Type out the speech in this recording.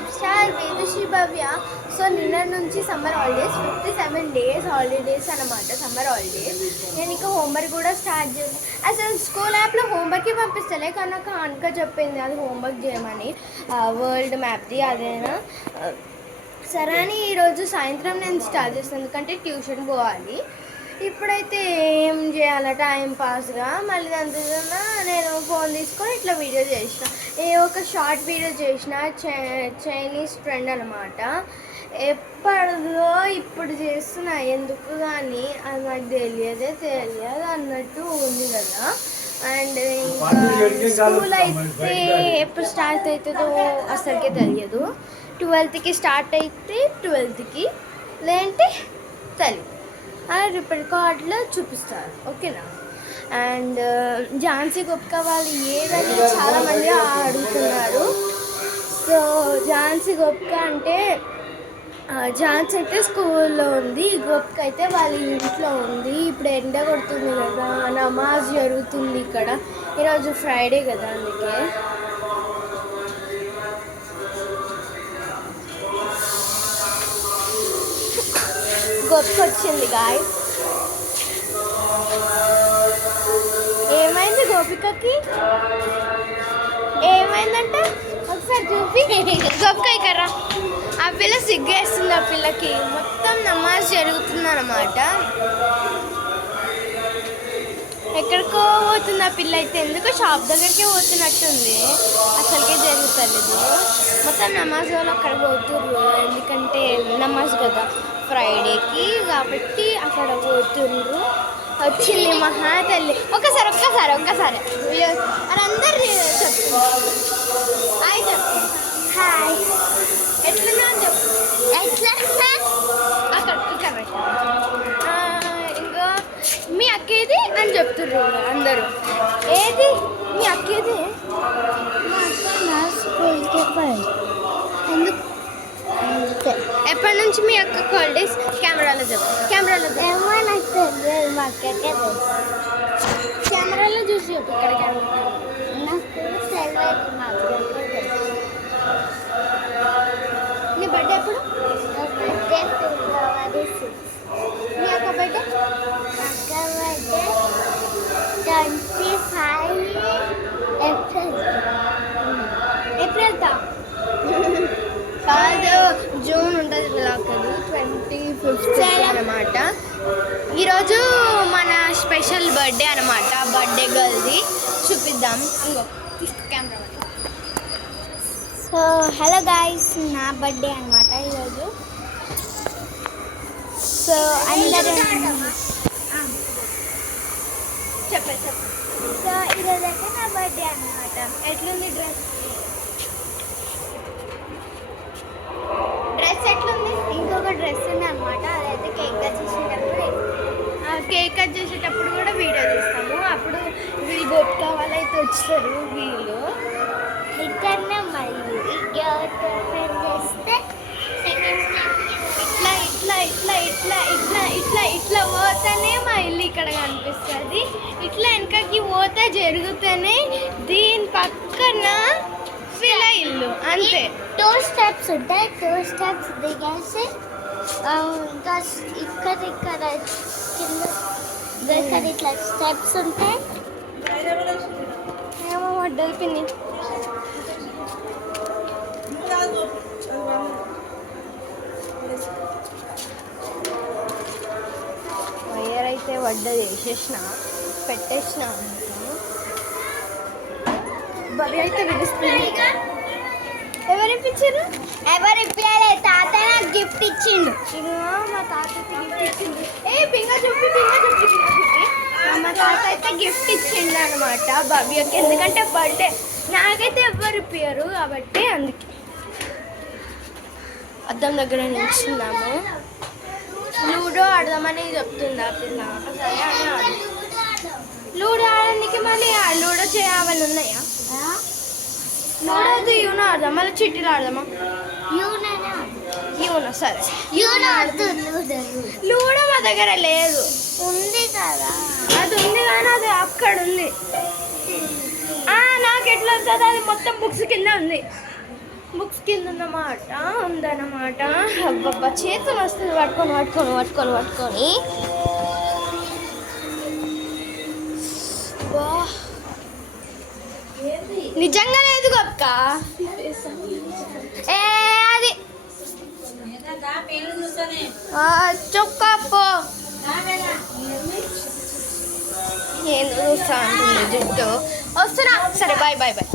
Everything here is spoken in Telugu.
యూట్యూబ్ స్టార్ వేదశ్రీ భవ్య. సో నిన్న నుంచి సమ్మర్ హాలిడేస్ 57 days హాలిడేస్ అనమాట. సమ్మర్ హాలిడేస్ నేను ఇంకా హోంవర్క్ కూడా స్టార్ట్ చేసి అసలు స్కూల్ యాప్లో హోంవర్క్కి పంపిస్తలే, కానీ నాకు అనుక చెప్పింది అది హోంవర్క్ చేయమని, వరల్డ్ మ్యాప్ది అదేనా. సరే అని ఈరోజు సాయంత్రం నేను స్టార్ట్ చేస్తాను, ఎందుకంటే ట్యూషన్ పోవాలి. ఇప్పుడైతే ఏం చేయాలి టైం పాస్గా, మళ్ళీ దాని తర్వాత నేను ఫోన్ తీసుకొని ఇట్లా వీడియో చేసిన, ఒక షార్ట్ వీడియో చేసిన. చైనీస్ ట్రెండ్ అనమాట. ఎప్పటిదో ఇప్పుడు చేస్తున్నా, ఎందుకు కానీ అది నాకు తెలియదు అన్నట్టు ఉంది కదా. అండ్ ఇంకా స్కూల్ అయితే ఎప్పుడు స్టార్ట్ అవుతుందో అసలుకే తెలియదు. 12కి స్టార్ట్ అయితే 12కి, లేదంటే తెలియదు. రిపీట్ కార్డులో చూపిస్తారు, ఓకేనా. అండ్ ఝాన్సీ గుప్కా వాళ్ళు ఏదని చాలామంది అడుగుతున్నారు. సో ఝాన్సీ గుప్కా అంటే ఝాన్సీ అయితే స్కూల్లో ఉంది, గుప్కా అయితే వాళ్ళ ఇంట్లో ఉంది. ఇప్పుడు ఎండ కొడుతుంది కదా, నమాజ్ జరుగుతుంది ఇక్కడ. ఈరోజు ఫ్రైడే కదా, అందుకే. గొప్ప వచ్చింది గాయస్. ఏమైంది గోపికకి, ఏమైందంటే ఒకసారి చూపి. గొప్ప ఇక్కడ ఆ పిల్ల సిగ్గేస్తుంది, ఆ పిల్లకి మొత్తం నమాజ్ జరుగుతుంది అన్నమాట. ఎక్కడికో పోతుంది ఆ పిల్ల అయితే, ఎందుకో షాప్ దగ్గరికి పోతున్నట్టుంది, అసలుకే జరుగుతలేదు. మొత్తం నమాజ్ వాళ్ళు అక్కడ పోతుర్రు, ఎందుకంటే నమాజ్ కదా ఫ్రైడేకి కాబట్టి అక్కడ పోతుండ్రు. వచ్చింది మహా తల్లి. ఒక్కసారి అందరు చెప్పు, హాయ్ చెప్పు. హాయ్, ఎట్లున్నా అని చెప్పు. అక్కడ ఇక్కడ ఇంకా మీ అక్కేది అని చెప్తుర్రు అందరూ. ఏది మీ అక్కేది? ఎందుకు ఎప్పటి నుంచి మీ అక్క హాలిడేస్? కెమెరాలో చెప్పు, కెమెరాలో కెమెరాలో చూసి చెప్పు. ఇక్కడ నీ బర్త్డే ఎప్పుడు? మీ అక్క బర్త్డే? 25 ఏప్రిల్ కాదు, జూన్ ఉంటుంది విలాకలు 25th అనమాట. ఈరోజు మన స్పెషల్ బర్త్డే అనమాట, బర్త్డే గర్ల్ది చూపిద్దాం. ఇంకో తీసుకో కెమెరా. సో హలో గాయ్స్, నా బర్త్డే అనమాట ఈరోజు. సో అందరూ చెప్పు. సో ఈరోజు అయితే నా బర్త్డే అనమాట. ఎట్లుంది డ్రెస్ ఎట్లుంది? ఇంకొక డ్రెస్ ఉంది అనమాట, అదైతే కేక్ కట్ చేసేటప్పుడు కూడా వీడియో తీస్తాము. అప్పుడు వీళ్ళు గొప్ప వాళ్ళు అయితే వచ్చారు, వీళ్ళు ఇక్కడనే మళ్ళీ చేస్తే ఇట్లా పోతేనే మా ఇల్లు ఇక్కడ కనిపిస్తుంది. ఇట్లా వెనకకి పోతే జరుగుతూనే దీని పక్కన వీళ్ళ ఇల్లు, అంతే. 2 steps ఉంటాయి, 2 steps దిగేసి ఇంకా ఇక్కడ కింద ఇక్కడ ఇట్లా స్టెప్స్ ఉంటాయి. ఏమో వడ్డలు పిన్ని వైర్ అయితే వడ్డ చేసేసిన పెట్టేసిన. బరి అయితే విలుస్తుంది. ఎవరు ఇప్పించారు? ఎవరు ఇప్పించాలి? తాత నాకు గిఫ్ట్ ఇచ్చిండు. మా తాత అయితే గిఫ్ట్ ఇచ్చిండు. పింగ చూపి. మా తాత అయితే గిఫ్ట్ ఇచ్చిండు అనమాట భవ్యకి, ఎందుకంటే బర్త్డే. నాకైతే ఎవరు ఇప్పారు కాబట్టి అందుకే అద్దం దగ్గర నిల్చున్నాము. లూడో ఆడదామని చెప్తుంది ఆ పిల్ల. సరే అని ఆడు. లూడో ఆడడానికి మళ్ళీ లూడో చేయవని ఉన్నాయా? లూడో యూనో ఆడదాం, మళ్ళీ చిట్టీలు ఆడదామా? యూనో సరే. లూడో మా దగ్గర లేదు. ఉంది కదా, అది ఉంది కానీ అది అక్కడ ఉంది. నాకు ఎట్లా వస్తుంది? అది మొత్తం బుక్స్ కింద ఉంది. బుక్స్ కింద ఉన్నమాట ఉందన్నమాట. అబ్బబ్బా చేతులు వస్తుంది పట్టుకొని పట్టుకొని పట్టుకొని పట్టుకొని. నిజంగా లేదు గొక్క ఏ అది చొక్కాపో నేను చూస్తా అంటుంది జుట్టు వస్తున్నా. సరే బాయ్ బాయ్ బాయ్.